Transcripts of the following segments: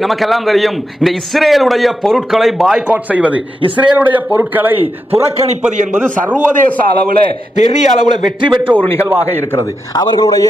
நமக்கெல்லாம் தெரியும் இந்த இஸ்ரேலுடைய பொருட்களை பாய்காட் செய்வது இஸ்ரேலுடைய பொருட்களை புறக்கணிப்பது என்பது சர்வதேச அளவில் பெரிய அளவில் வெற்றி பெற்ற ஒரு நிகழ்வாக இருக்கிறது. அவர்களுடைய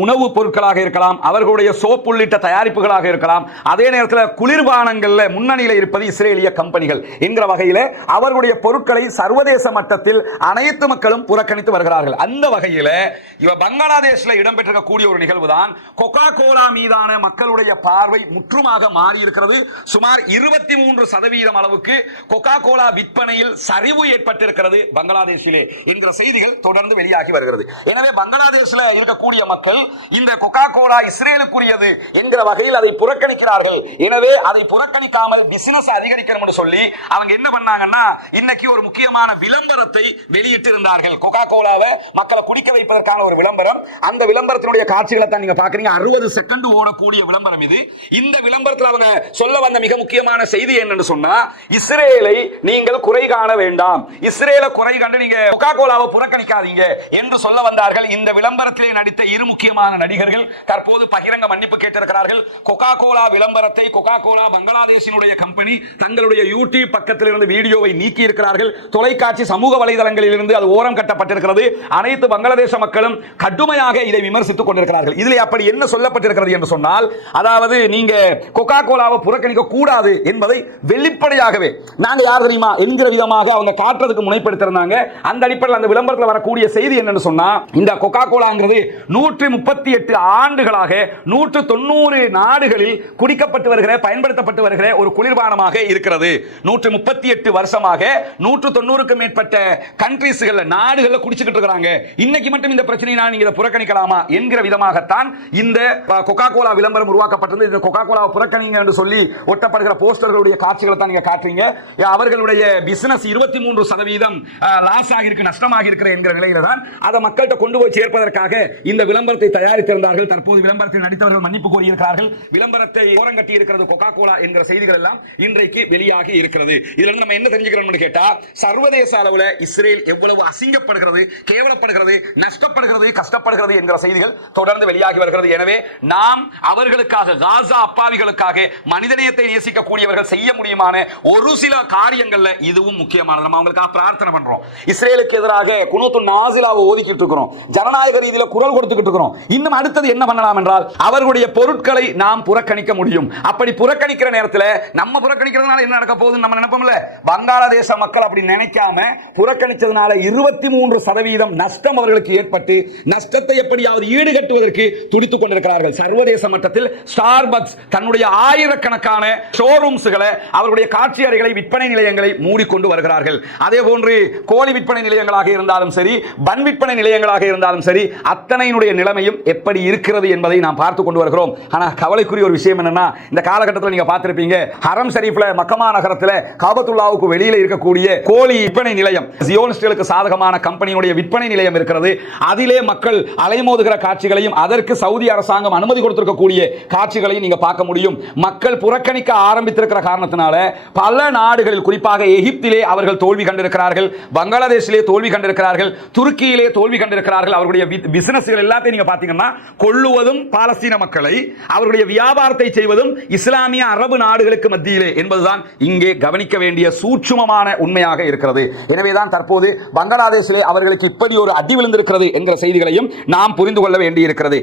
உணவுப் பொருட்களாக இருக்கலாம் அவர்களுடைய சோப் உள்ளிட்ட தயாரிப்புகளாக இருக்கலாம் அதே நேரத்தில் குளிர்பானங்கள்ல முன்னணியில் இருப்பது இஸ்ரேலிய கம்பெனிகள் என்கிற வகையில் அவர்களுடைய பொருட்களை சர்வதேச மட்டத்தில் அனைத்து மக்களும் புறக்கணித்து வருகிறார்கள். அந்த வகையில் இவ பங்களாதேஷ்ல இடம்பெற்றிருக்கக்கூடிய ஒரு நிகழ்வு தான் கொக்கா கோலா மீதான மக்களுடைய பார்வை முற்று மாறி மாறியிருக்கிறது. சுமார் இருபத்தி மூன்று சதவீதம் அளவுக்கு கொக்கா கோலா விற்பனையில் சரிவு ஏற்பட்டிருக்கிறது பங்களாதேஷிலே என்கிற செய்திகள் தொடர்ந்து வெளியாகி வருகிறது. எனவே பங்களாதேஷில் இருக்கக்கூடிய மக்கள் இந்த கொக்கா கோலா இஸ்ரேலுக்குரியது என்கிற வகையில் அதை புறக்கணிக்கிறார்கள். எனவே அதை புறக்கணிக்காமல் பிசினஸ் அதிகரிக்கணும் சொல்லி அவங்க என்ன பண்ணாங்கன்னா இன்னைக்கு ஒரு முக்கியமான விளம்பரத்தை வெளியிட்டு இருந்தார்கள் கொக்கா கோலாவை மக்களை குடிக்க வைப்பதற்கான ஒரு விளம்பரம். அந்த விளம்பரத்தினுடைய காட்சிகளை தான் நீங்க பாக்குறீங்க அறுபது செகண்ட் ஓடக்கூடிய விளம்பரம் இது. இந்த விளம்பரத்தில் அவங்க சொல்ல வந்த மிக முக்கியமான செய்தி என்னன்னு சொன்னா இஸ்ரேலை நீங்கள் குறை காண வேண்டாம். இஸ்ரேலை குறை கண்டு நீங்க கொக்கா கோலாவை புறக்கணிக்காதீங்க என்று சொல்ல வந்தார்கள். இந்த விளம்பரத்திலே நடித்த இரு முக்கியமான நடிகர்கள் தற்போது பகிரங்க மன்னிப்பு கேட்டிருக்கிறார்கள். கொக்கா கோலா விளம்பரத்தை கொக்கா கோலா பங்களாதேஷினுடைய கம்பெனி தங்களுடைய யூடியூப் பக்கத்தில் இருந்து வீடியோவை நீக்கி இருக்கிறார்கள் தொலைக்காட்சி சமூக வலைதளங்களில் இருந்து அது ஓரம் கட்டப்பட்டிருக்கிறது. அனைத்து பங்களாதேச மக்களும் கடுமையாக இதை விமர்சித்துக் கொண்டிருக்கிறார்கள். இதில் அப்படி என்ன சொல்லப்பட்டிருக்கிறது என்று சொன்னால் அதாவது நீங்க கொக்கா கோலாவை புறக்கணிக்க கூடாது என்பதை வெளிப்படையாகவே நாங்க யார் தெரியுமா? என்கிற விதமாக அவங்க காட்டுறதுக்கு முனைப்படுத்திருந்தாங்க. அந்த அடிப்படையில் அந்த விளம்பரத்தில் வரக்கூடிய செய்தி என்னன்னு சொன்னா இந்த கொக்கா கோலாங்கிறது நூற்றி முப்பத்தி எட்டு ஆண்டுகளாக நூற்று தொண்ணூறு நாடுகளில் குடிக்கப்பட்டு வருகிற பயன்படுத்தப்பட்டு வருகிற ஒரு குளிர்பானமாக இருக்கிறது. நூற்று முப்பத்தி எட்டு வருஷமாக நூற்று தொண்ணூறுக்கும் மேற்பட்ட கண்ட்ரீஸ்கள் நாடுகளில் குடிச்சுக்கிட்டு இருக்கிறாங்க. இன்னைக்கு மட்டும் இந்த பிரச்சனையை நீங்க இதை புறக்கணிக்கலாமா என்கிற விதமாகத்தான் இந்த கொக்கா கோலா விளம்பரம் உருவாக்கப்பட்டது இந்த கொக்கா கோலா புறக்கணிங்க என்று சொல்லி ஒட்டப்படுகிற போஸ்டர்களுடைய காட்சிகளை தான் நீங்க காட்டுறீங்க. அவர்களுடைய பிசினஸ் இருபத்தி மூன்று சதவீதம் லாஸ் ஆகிருக்கு நஷ்டமாக இருக்கிற என்கிற நிலையில தான் அதை மக்கள்கிட்ட கொண்டு போய் சேர்ப்பதற்காக இந்த விளம்பரத்தை தயாரித்திருந்தார்கள். தற்போது விளம்பரத்தில் நடித்தவர்கள் மன்னிப்பு கோரியிருக்கிறார்கள். விளம்பரத்தை ஓரங்கட்டி இருக்கிறது கொக்கா கோலா என்கிற செய்திகள் எல்லாம் இன்றைக்கு வெளியாகி இருக்கிறது. இதுல நம்ம என்ன தெரிஞ்சுக்கிறோம்னு கேட்டா சர்வதேச அளவுல இஸ்ரேல் எவ்வளவு அசிங்கப்படுகிறது கேவலப்படுகிறது நஷ்டப்படுகிறது கஷ்டப்படுகிறது என்கிற செய்திகள் தொடர்ந்து வெளியாகி வருகிறது. எனவே நாம் அவர்களுக்காக காசா அப்பாவி பாவிகளுக்காக மனிதநேயத்தை நேசிக்கக்கூடியவர்கள் செய்ய முடியுமான ஒரு சில காரியங்கள்ல இதுவும் முக்கியமானது. நம்ம அவங்களுக்காக பிரார்த்தனை பண்றோம். இஸ்ரேலுக்கு எதிராக குணத்து நாசிலாவை ஓதிக்கிட்டு இருக்கிறோம். ஜனநாயக ரீதியில குரல் கொடுத்துக்கிட்டு இருக்கிறோம். இன்னும் அடுத்தது என்ன பண்ணலாம் என்றால் அவர்களுடைய பொருட்களை நாம் புறக்கணிக்க முடியும். அப்படி புறக்கணிக்கிற நேரத்தில் நம்ம புறக்கணிக்கிறதுனால என்ன நடக்க போகுதுன்னு நம்ம நினைப்போம்ல? வங்காளதேச மக்கள் அப்படி நினைக்காம புறக்கணிச்சதுனால இருபத்தி மூன்று சதவீதம் நஷ்டம் அவர்களுக்கு ஏற்பட்டு நஷ்டத்தை எப்படியாவது ஈடுகட்டுவதற்கு துடித்துக் கொண்டிருக்கிறார்கள். சர்வதேச மட்டத்தில் ஸ்டார்பக்ஸ் தன்னுடைய ஆயிரக்கணக்கான ஷோரூம்ஸுகளை அவர்களுடைய காட்சி அறைகளை விற்பனை நிலையங்களை மூடிக்கொண்டு வருகிறார்கள். அதே போன்று கோழி விற்பனை நிலையங்களாக இருந்தாலும் சரி பன் விற்பனை நிலையங்களாக இருந்தாலும் சரி அத்தனையினுடைய நிலைமையும் எப்படி இருக்கிறது என்பதை நாம் பார்த்து கொண்டு வருகிறோம். ஆனால் கவலைக்குரிய ஒரு விஷயம் என்னன்னா இந்த காலகட்டத்தில் நீங்க பார்த்திருப்பீங்க ஹரம் ஷரீஃப்ல மக்கமா நகரத்தில் காபத்துல்லாவுக்கு வெளியில இருக்கக்கூடிய கோழி விற்பனை நிலையம் ஜியோனிஸ்டுகளுக்கு சாதகமான கம்பெனியுடைய விற்பனை நிலையம் இருக்கிறது. அதிலே மக்கள் அலைமோதுகிற காட்சிகளையும் அதற்கு சவுதி அரசாங்கம் அனுமதி கொடுத்திருக்கக்கூடிய காட்சிகளையும் நீங்க பார்க்க முடியும். முடியும். மக்கள் புறக்கணிக்க ஆரம்பித்திருக்கிற காரணத்தினால பல நாடுகளில் குறிப்பாக எகிப்திலே அவர்கள் தோல்வி கண்டிருக்கிறார்கள் பங்களாதேஷிலே தோல்வி கண்டிருக்கிறார்கள் துருக்கியிலே தோல்வி கண்டிருக்கிறார்கள். அவர்களுடைய பிசினஸ்கள் எல்லாத்தையும் நீங்க பாத்தீங்கன்னா கொள்ளுவதும் பாலஸ்தீன மக்களை அவருடைய வியாபாரத்தை செய்வதும் இஸ்லாமிய அரபு நாடுகளுக்கு மத்தியிலே என்பதுதான் இங்கே கவனிக்க வேண்டிய சூட்சுமமான உண்மையாக இருக்கிறது. எனவேதான் தற்போது பங்களாதேஷிலே அவர்களுக்கு இப்படி ஒரு அடி விழுந்திருக்கிறது என்கிற செய்திகளையும் நாம் புரிந்து கொள்ள வேண்டியிருக்கிறது.